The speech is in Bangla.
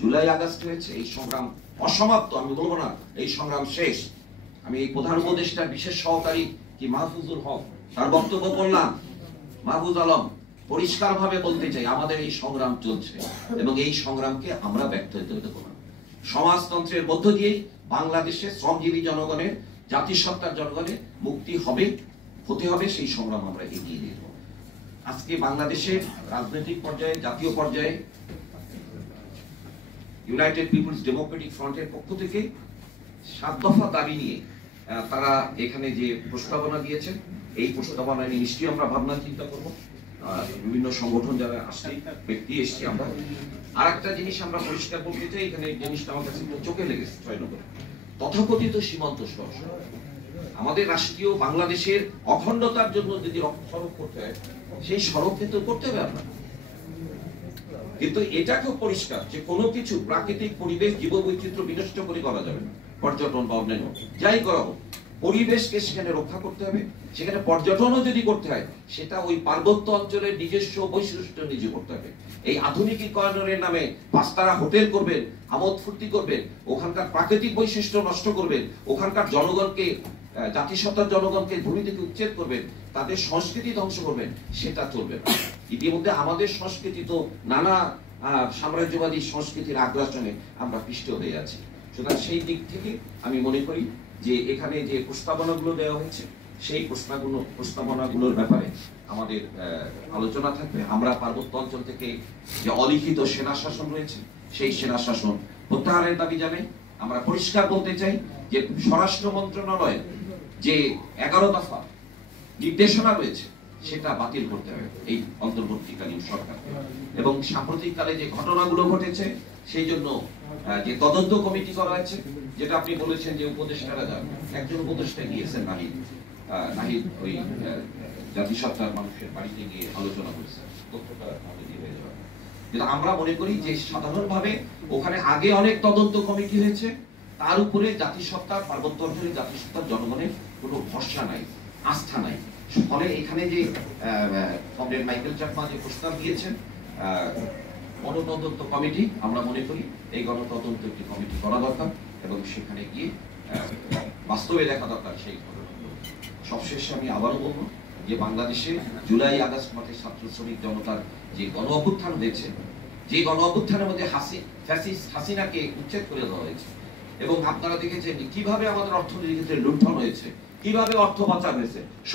জুলাই আগস্ট হয়েছে, এই সংগ্রাম অসমাপ্ত, আমি বলবো না এই সংগ্রাম শেষ। আমি এই প্রধান উপদেষ্টার বিশেষ সহকারী কি মাহফুজুল হক তার বক্তব্য করলাম, মাহফুজ আলম পরিষ্কারভাবে বলতে চাই আমাদের এই সংগ্রাম চলছে এবং এই সংগ্রামকে আমরা ব্যর্থ হতে দেব না। সমাজতন্ত্রের মধ্য দিয়েই বাংলাদেশের শ্রমজীবী জনগণের, জাতিসত্তার জনগণের মুক্তি হতে হবে, সেই সংগ্রাম আমরা এগিয়ে নিয়ে যাব। আজকে বাংলাদেশের রাজনৈতিক পর্যায়ে, জাতীয় পর্যায়ে ইউনাইটেড পিপলস ডেমোক্রেটিক ফ্রন্টের পক্ষ থেকে 7 দফা দাবি নিয়ে তারা এখানে যে প্রস্তাবনা দিয়েছেন, এই প্রস্তাবনা নিয়ে নিশ্চয়ই আমরা ভাবনা চিন্তা করব। বিভিন্ন সংগঠন যারা আসছে, ব্যক্তি এসছি আমরা। আর একটা জিনিস আমরা পরিষ্কার বলতে চাই, এখানে জিনিসটা আমার কাছে চোখে লেগেছে 6 নম্বরে তথাকথিত সীমান্ত সড়ক। আমাদের রাষ্ট্রীয় বাংলাদেশের অখণ্ডতার জন্য যদি সড়ক করতে হয়, সেই সড়ক কিন্তু করতে হবে আপনার। কিন্তু এটা খুব পরিষ্কার যে কোনো কিছু প্রাকৃতিক পরিবেশ, জীববৈচিত্র্য বিনষ্ট করে করা যাবে না। পর্যটন বা অন্যান্য যাই করা হোক, পরিবেশকে সেখানে রক্ষা করতে হবে। সেখানে পর্যটনও যদি করতে হয়, সেটা ওই পার্বত্য অঞ্চলের নিজস্ব বৈশিষ্ট্য নিজে করতে হবে। এই আধুনিকীকরণের নামে 5 তারা হোটেল করবেন, আমোদ ফুর্তি করবেন, ওখানকার প্রাকৃতিক বৈশিষ্ট্য নষ্ট করবেন, ওখানকার জনগণকে, জাতিসত্তার জনগণকে ভূমি থেকে উচ্ছেদ করবেন, তাদের সংস্কৃতি ধ্বংস করবেন, সেটা চলবে না। ইতিমধ্যে আমাদের সংস্কৃতি তো নানা সাম্রাজ্যবাদী সংস্কৃতির আগ্রাসনে আমরা পিষ্ট হয়ে আছি। সুতরাং সেই দিক থেকে আমি মনে করি যে এখানে যে প্রস্তাবনাগুলো দেওয়া হয়েছে, সেই প্রস্তাবনাগুলোর ব্যাপারে আমাদের আলোচনা থাকবে। আমরা পার্বত্য অঞ্চল থেকে যে অলিখিত সেনা শাসন রয়েছে, সেই সেনা শাসন প্রত্যাহারের দাবি জানাই। আমরা পরিষ্কার বলতে চাই যে স্বরাষ্ট্র মন্ত্রণালয়ের যে 11 দফা নির্দেশনা রয়েছে, সেটা বাতিল করতে হবে এই অন্তর্বর্তীকালীন সরকারকে। এবং সাম্প্রতিককালে যে ঘটনাগুলো ঘটেছে, সেই জন্য যে তদন্ত কমিটি করা হয়েছে, যেটা আপনি বলেছেন যে উপদেষ্টারা যান, একজন উপদেষ্টা গিয়েছেন নাহিদ ওই জাতিসত্তার মানুষের বাড়িতে গিয়ে আলোচনা করেছে, তথ্যটা আমাদের দিয়ে হয়ে যাবে। কিন্তু আমরা মনে করি যে সাধারণভাবে ওখানে আগে অনেক তদন্ত কমিটি হয়েছে, তার উপরে জাতিসত্তার, পার্বত্য অঞ্চলের জাতিসত্তার জনগণের কোনো ভরসা নাই, আস্থা নাই। ফলে এখানে যে কমরেড মাইকেল চাকমা যে প্রস্তাব দিয়েছেন গণতদন্ত কমিটি, আমরা মনে করি এই গণতদন্ত একটি কমিটি করা দরকার এবং সেখানে গিয়ে বাস্তবে দেখা দরকার সেই ঘটনাগুলো। সবশেষে আমি আবারও বলবো যে বাংলাদেশে জুলাই আগস্ট মাসে ছাত্র শ্রমিক জনতার যে গণ অভ্যুত্থান হয়েছে, যে গণ অভ্যুত্থানের মধ্যে হাসিনাকে উচ্ছেদ করে দেওয়া হয়েছে, এবং আপনারা দেখেছেন কিভাবে আমাদের অর্থনীতির ক্ষেত্রে লুণ্ঠন হয়েছে, কিভাবে অর্থ পাচার হয়েছে।